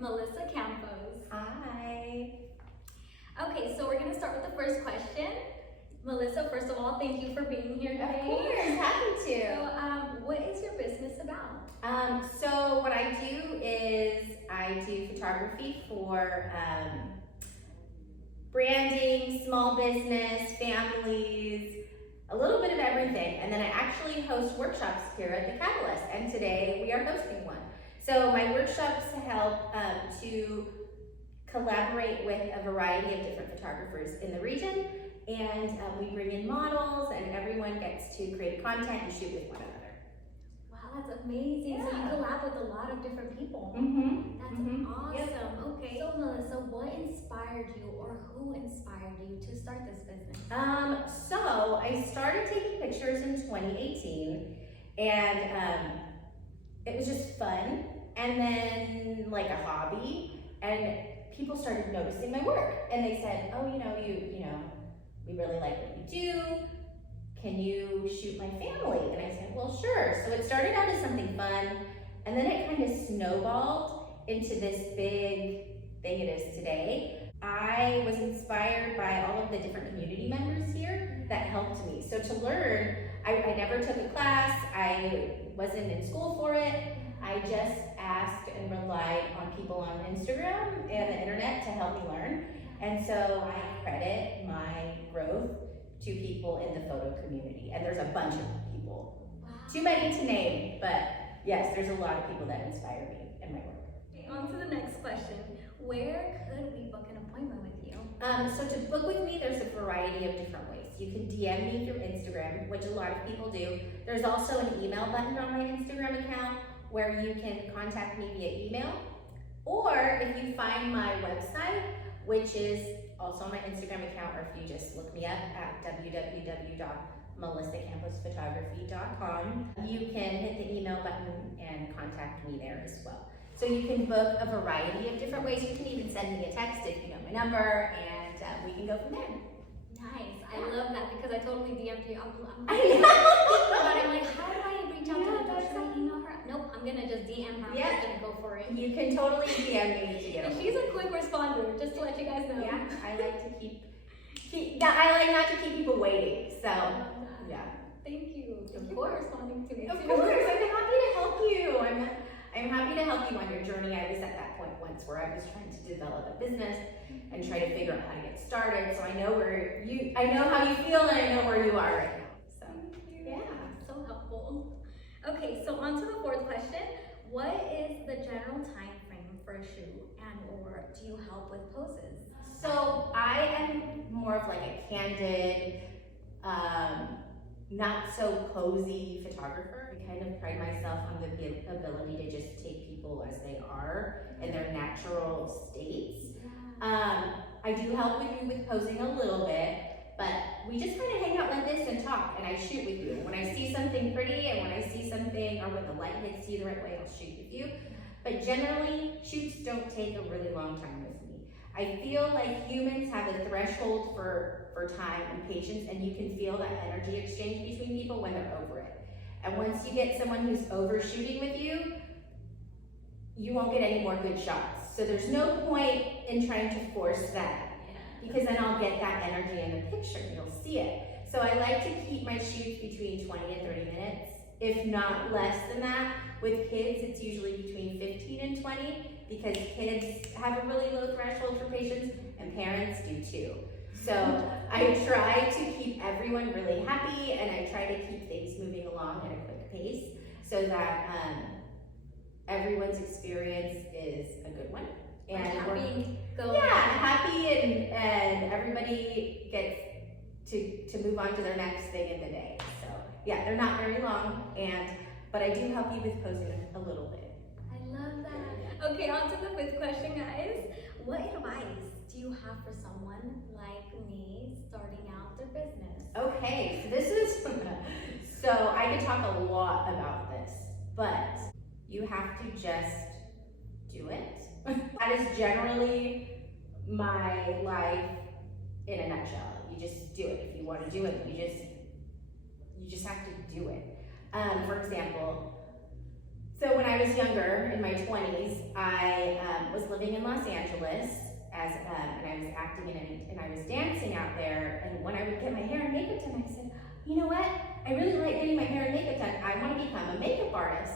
Melissa Campos. Hi. Okay, so we're gonna start with the first question. Melissa, first of all, thank you for being here today. Of course, happy to. So, what is your business about? So what I do is I do photography for branding, small business, families, a little bit of everything. And then I actually host workshops here at the Catalyst, and today we are hosting one. So my workshops help to collaborate with a variety of different photographers in the region, and we bring in models, and everyone gets to create content and shoot with one another. Wow, that's amazing. Yeah. So you collab with a lot of different people. That's awesome. Yep. Okay. So Melissa, what inspired you, or who inspired you to start this business? So I started taking pictures in 2018, and it was just fun, and then like a hobby, and people started noticing my work, and they said, "Oh, we really like what you do. Can you shoot my family?" And I said, "Well, sure." So it started out as something fun, and then it kind of snowballed into this big thing it is today. I was inspired by all of the different community members here that helped me. So to learn, I never took a class, I wasn't in school for it. I just asked and relied on people on Instagram and the internet to help me learn. And so I credit my growth to people in the photo community. And there's a bunch of people. Wow. Too many to name, but yes, there's a lot of people that inspire me in my work. Okay, on to the next question. Where could we book an appointment with you? So to book with me, there's a variety of different ways. You can DM me through Instagram, which a lot of people do. There's also an email button on my Instagram account where you can contact me via email. Or if you find my website, which is also on my Instagram account, or if you just look me up at www.melissacamposphotography.com, you can hit the email button and contact me there as well. So you can book a variety of different ways. You can even send me a text if you know my number, and we can go from there. Nice. I love that because I totally DM'd you. I'm I know. but I'm like, how do I reach out to her? Should I email her? Nope, I'm gonna just DM her. I'm just gonna go for it. You can totally DM me to get And over. she's a quick responder, just to let you guys know. Yeah, I like to keep I like not to keep people waiting. So yeah. Thank you. Thank you Of course. for responding to me. Of too. course, I'm happy to help you. I'm happy to help you on your journey. I was at that point once where I was trying to develop a business and try to figure out how to get started. So I know how you feel, and I know where you are right now. So Thank you. yeah. So helpful. Okay, so on to the fourth question. What is the general time frame for a shoot, and or do you help with poses? So I am more of like a candid, not so posy photographer. I kind of pride myself on the ability to just take people as they are in their natural states. I do help with you with posing a little bit, but we just kind of hang out like this and talk, and I shoot with you. When I see something pretty, and when I see something, or when the light hits you the right way, I'll shoot with you. But generally, shoots don't take a really long time with me. I feel like humans have a threshold for time and patience, and you can feel that energy exchange between people when they're over it. And once you get someone who's overshooting with you, you won't get any more good shots. So there's no point in trying to force that, because then I'll get that energy in the picture and you'll see it. So I like to keep my shoots between 20 and 30 minutes, if not less than that. With kids, it's usually between 15 and 20, because kids have a really low threshold for patience, and parents do too. So I try to keep everyone really happy, and I try to keep things moving along at a quick pace so that everyone's experience is a good one. And happy, happy, and everybody gets to move on to their next thing in the day. So yeah, they're not very long, but I do help you with posing a little bit. I love that. Okay, on to the fifth question, guys. What advice do you have for someone like me starting out their business? Okay, so I could talk a lot about this, but you have to just do it. That is generally my life in a nutshell. You just do it. If you want to do it, you just have to do it. For example, So when I was younger, in my 20s, I was living in Los Angeles and I was acting and I was dancing out there. And when I would get my hair and makeup done, I said, you know what? I really like getting my hair and makeup done. I want to become a makeup artist.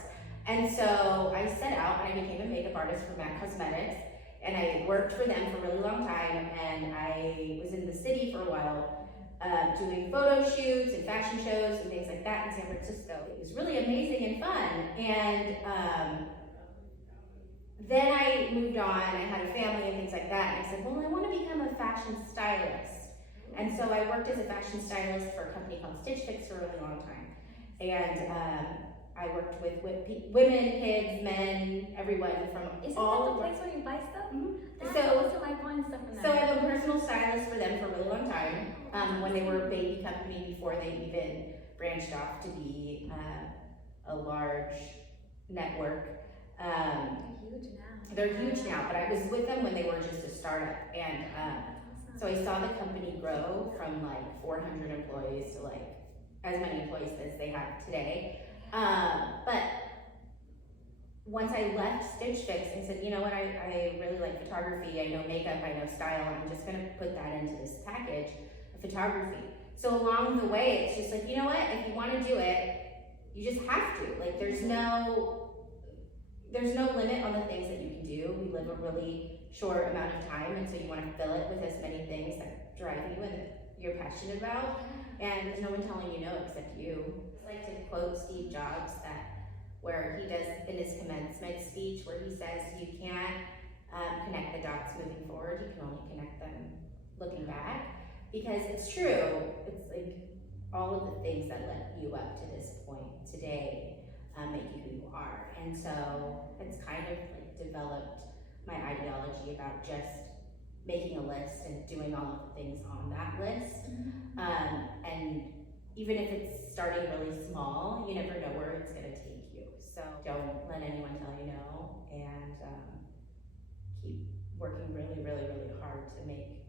And so I set out and I became a makeup artist for MAC Cosmetics. And I worked for them for a really long time. And I was in the city for a while. Doing photo shoots and fashion shows and things like that in San Francisco. It was really amazing and fun. And then I moved on, I had a family and things like that, and I said, well, I want to become a fashion stylist. And so I worked as a fashion stylist for a company called Stitch Fix for a really long time. And I worked with women, kids, men, everyone from Isn't all that the place where you buy stuff? Mm-hmm. That's awesome. I bought stuff from there. So I'm a personal stylist for them for a really long time. When they were a baby company before they even branched off to be a large network. They're huge now. But I was with them when they were just a startup. And so I saw the company grow from like 400 employees to like as many employees as they have today. But once I left Stitch Fix and said, you know what, I really like photography, I know makeup, I know style, I'm just gonna put that into this package of photography. So along the way, it's just like, you know what, if you wanna do it, you just have to. Like there's no limit on the things that you can do. We live a really short amount of time, and so you wanna fill it with as many things that drive you and that you're passionate about. And there's no one telling you no except you. I like to quote Steve Jobs where he does in his commencement speech where he says you can't connect the dots moving forward, you can only connect them looking back. Because it's true, it's like all of the things that led you up to this point today make you who you are. And so it's kind of like developed my ideology about just making a list and doing all of the things on that list. And even if it's starting really small, you never know where it's gonna take you. So don't let anyone tell you no, and keep working really, really, really hard to make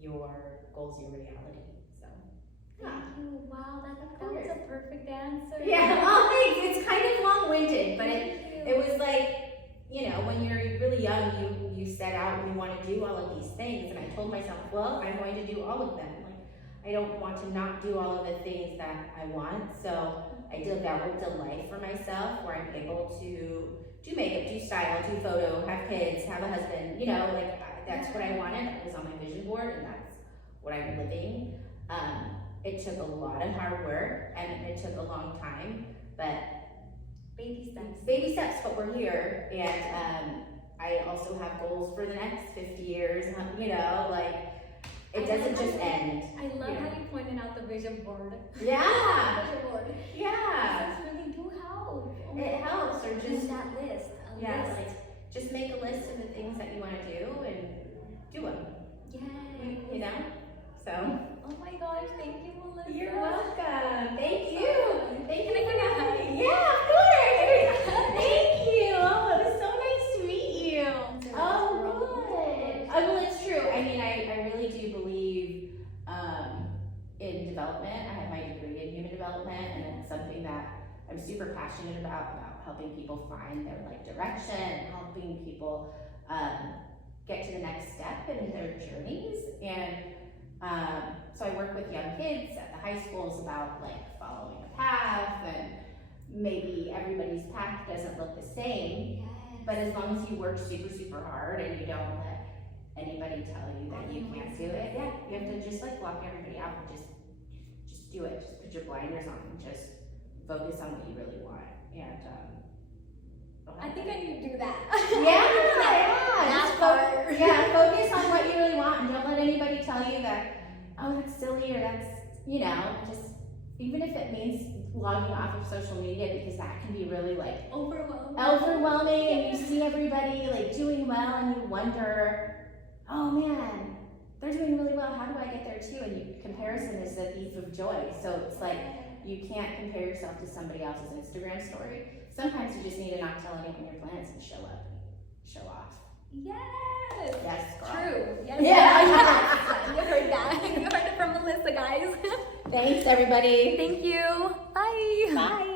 your goals your reality. So Thank you. Wow, that was a perfect answer. Yeah, well, thanks. It's kind of long-winded, but it was like, you know, when you're really young, you set out and you want to do all of these things, and I told myself, well, I'm going to do all of them. Like, I don't want to not do all of the things that I want, so I developed a life for myself where I'm able to do makeup, do style, do photo, have kids, have a husband, you know, like that's what I wanted. That was on my vision board, and that's what I'm living. It took a lot of hard work, and it took a long time, but baby steps. Baby steps, but we're here, and I also have goals for the next 50 years, you know, like, it doesn't just end. I love how you pointed out the vision board. Yeah. Vision board. Yeah. Those really do help. It helps, or just, that list. yeah, like, just make a list of the things that you want to do, and do them. Yay. You know? So. Oh my gosh, thank you, Melissa. You're welcome. Thank you. Thank you. Can I give you a hug? Yeah, of course. Thank you. Oh, it was so nice to meet you. Oh, good. Well, it's true. I mean, I really do believe in development. I have my degree in human development, and it's something that I'm super passionate about helping people find their like direction, helping people get to the next step in their journeys. And so I work with young kids at the high schools about like following a path, and maybe everybody's path doesn't look the same, but as long as you work super, super hard and you don't let anybody tell you that you can't do it, yeah, you have to just like block everybody out and just do it. Just put your blinders on and just focus on what you really want. And I think I need to do that. Focus on what you really want, and don't let anybody tell you that, oh, that's silly, or that's, you know, just, even if it means logging off of social media, because that can be really like overwhelming, and you see everybody like doing well, and you wonder, oh man, they're doing really well, how do I get there too? And comparison is the thief of joy. So it's like, you can't compare yourself to somebody else's Instagram story. Sometimes you just need to not tell anyone your plans and show up, show off. Yes. Yes, girl. True. Yes. Yeah. You heard that. You heard it from Melissa, guys. Thanks, everybody. Thank you. Bye. Bye.